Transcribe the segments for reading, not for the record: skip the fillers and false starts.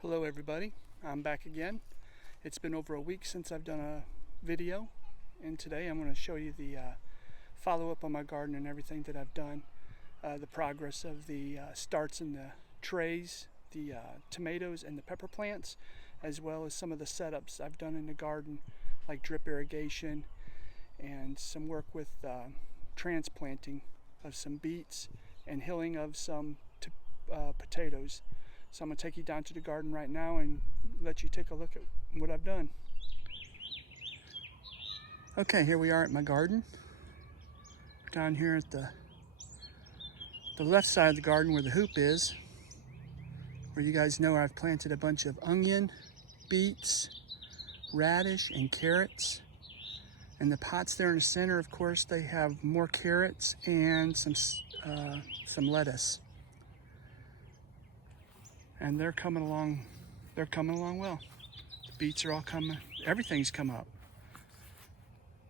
Hello everybody, I'm back again. It's been over a week since I've done a video, and today I'm going to show you the follow-up on my garden and everything that I've done, the progress of the starts in the trays, the tomatoes and the pepper plants, as well as some of the setups I've done in the garden, like drip irrigation and some work with transplanting of some beets and hilling of some potatoes. So I'm going to take you down to the garden right now and let you take a look at what I've done. Okay, here we are at my garden. Down here at the left side of the garden where the hoop is, where you guys know I've planted a bunch of onion, beets, radish, and carrots. And the pots there in the center, of course, they have more carrots and some lettuce. And they're coming along well. The beets are all coming, everything's come up.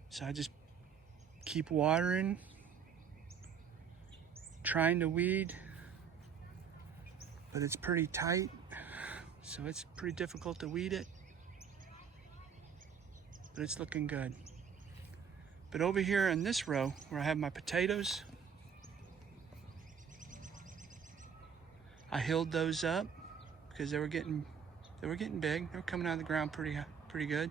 So I just keep watering, trying to weed, but it's pretty tight, so it's pretty difficult to weed it, but it's looking good. But over here in this row where I have my potatoes, I hilled those up because they were getting big. They were coming out of the ground pretty good.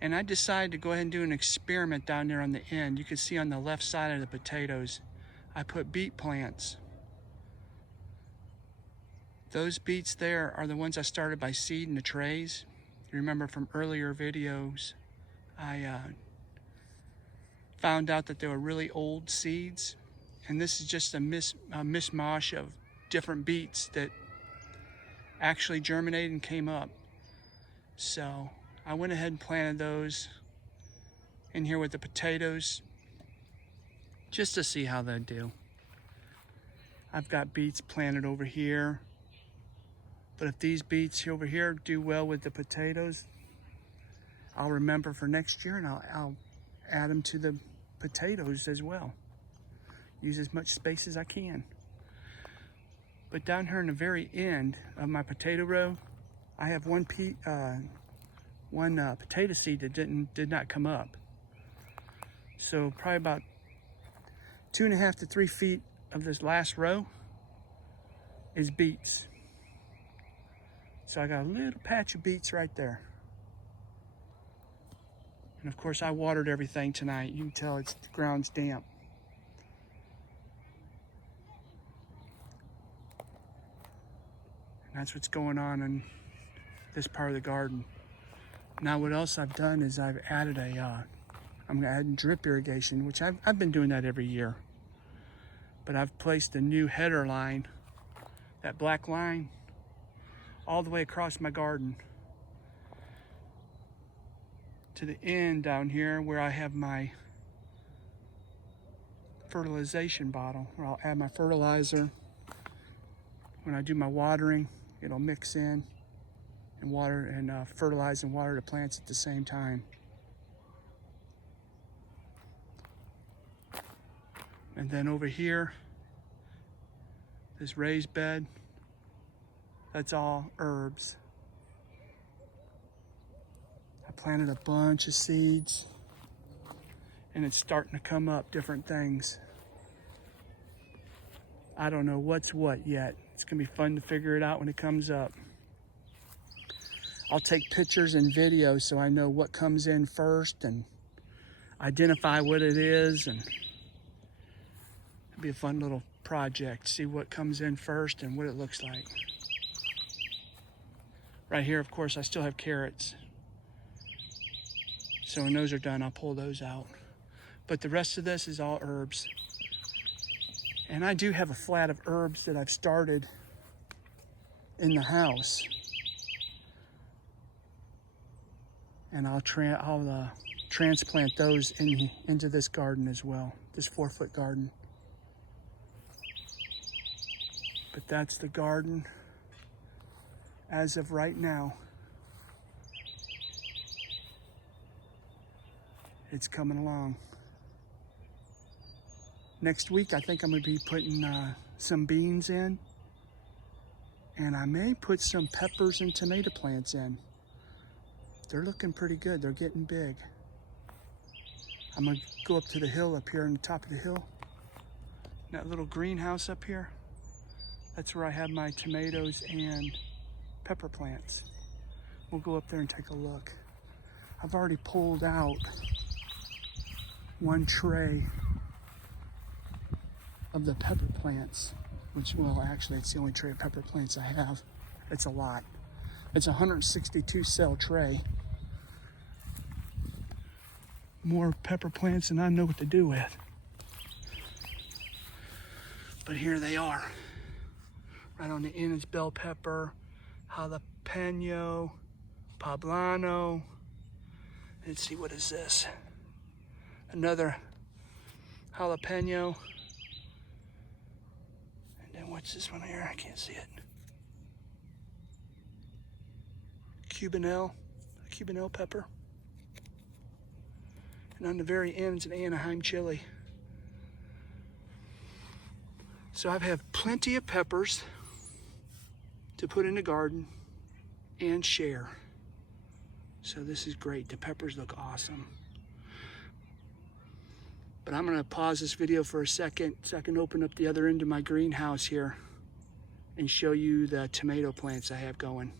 And I decided to go ahead and do an experiment down there on the end. You can see on the left side of the potatoes, I put beet plants. Those beets there are the ones I started by seeding the trays. You remember from earlier videos, I found out that they were really old seeds. And this is just a mishmash of different beets that actually germinated and came up. So I went ahead and planted those in here with the potatoes just to see how they do. I've got beets planted over here, but if these beets over here do well with the potatoes, I'll remember for next year and I'll add them to the potatoes as well. Use as much space as I can. But down here in the very end of my potato row, I have one potato seed that did not come up. So probably about 2.5 to 3 feet of this last row is beets. So I got a little patch of beets right there. And of course I watered everything tonight. You can tell the ground's damp. That's what's going on in this part of the garden. Now what else I've done is I've added I'm adding drip irrigation, which I've been doing that every year. But I've placed a new header line, that black line, all the way across my garden to the end down here where I have my fertilization bottle, where I'll add my fertilizer. When I do my watering, it'll mix in and water and fertilize and water the plants at the same time. And then over here, this raised bed, that's all herbs. I planted a bunch of seeds and it's starting to come up, different things. I don't know what's what yet. It's gonna be fun to figure it out when it comes up. I'll take pictures and videos so I know what comes in first and identify what it is, and it'll be a fun little project. See what comes in first and what it looks like. Right here, of course, I still have carrots. So when those are done, I'll pull those out. But the rest of this is all herbs. And I do have a flat of herbs that I've started in the house. And I'll transplant those into this garden as well, this 4-foot garden. But that's the garden as of right now. It's coming along. Next week, I think I'm going to be putting some beans in And I may put some peppers and tomato plants in. They're looking pretty good. They're getting big. I'm gonna go up to the hill up here on the top of the hill. That little greenhouse up here, that's where I have my tomatoes and pepper plants. We'll go up there and take a look. I've already pulled out one tray of the pepper plants, which, well, actually it's the only tray of pepper plants I have. It's a lot. It's a 162 cell tray. More pepper plants than I know what to do with. But here they are. Right on the end is bell pepper, jalapeno, poblano. Let's see, what is this? Another jalapeno. And then what's this one here? I can't see it. Cubanelle pepper. And on the very end is an Anaheim chili. So I've had plenty of peppers to put in the garden and share. So this is great. The peppers look awesome. But I'm gonna pause this video for a second so I can open up the other end of my greenhouse here and show you the tomato plants I have going.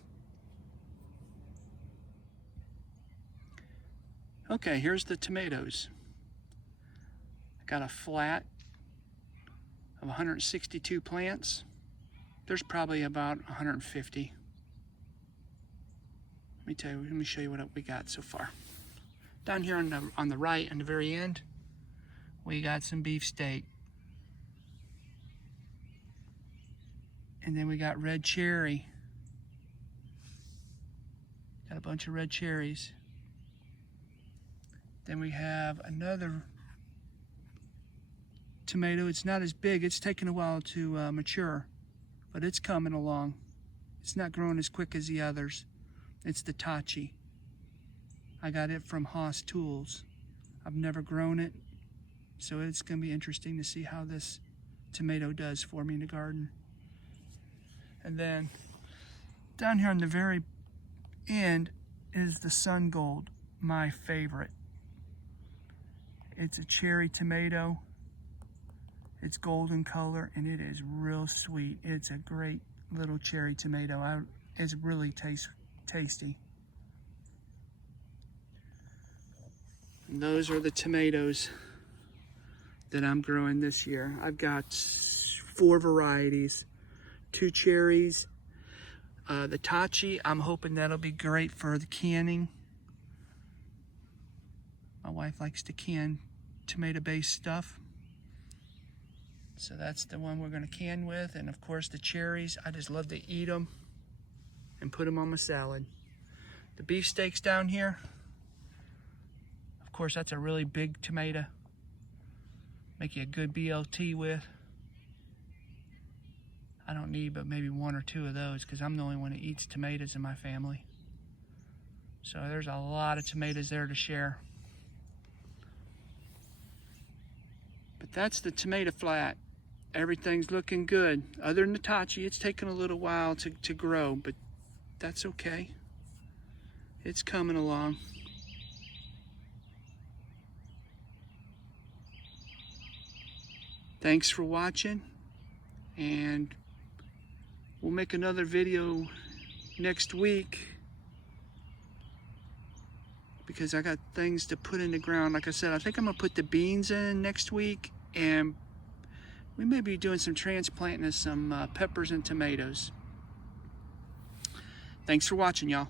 Okay, here's the tomatoes. I got a flat of 162 plants. There's probably about 150. Let me show you what we got so far. Down here on the right, on the very end, we got some beefsteak. And then we got red cherry. Got a bunch of red cherries. Then we have another tomato. It's not as big. It's taken a while to mature, but it's coming along. It's not growing as quick as the others. It's the Tachi. I got it from Haas Tools. I've never grown it, so it's going to be interesting to see how this tomato does for me in the garden. And then down here on the very end is the Sun Gold, my favorite. It's a cherry tomato. It's golden color and it is real sweet. It's a great little cherry tomato. It's really tasty. And those are the tomatoes that I'm growing this year. I've got 4 varieties, 2 cherries. The Tachi, I'm hoping that'll be great for the canning. My wife likes to can tomato-based stuff. So that's the one we're going to can with. And of course the cherries, I just love to eat them and put them on my salad. The beefsteaks down here, of course that's a really big tomato. Make you a good BLT with. I don't need but maybe 1 or 2 of those because I'm the only one that eats tomatoes in my family. So there's a lot of tomatoes there to share. But that's the tomato flat. Everything's looking good. Other than the Tachi, it's taken a little while to grow, but that's okay. It's coming along. Thanks for watching, and we'll make another video next week because I got things to put in the ground. Like I said, I think I'm gonna put the beans in next week, and we may be doing some transplanting of some peppers and tomatoes. Thanks for watching, y'all.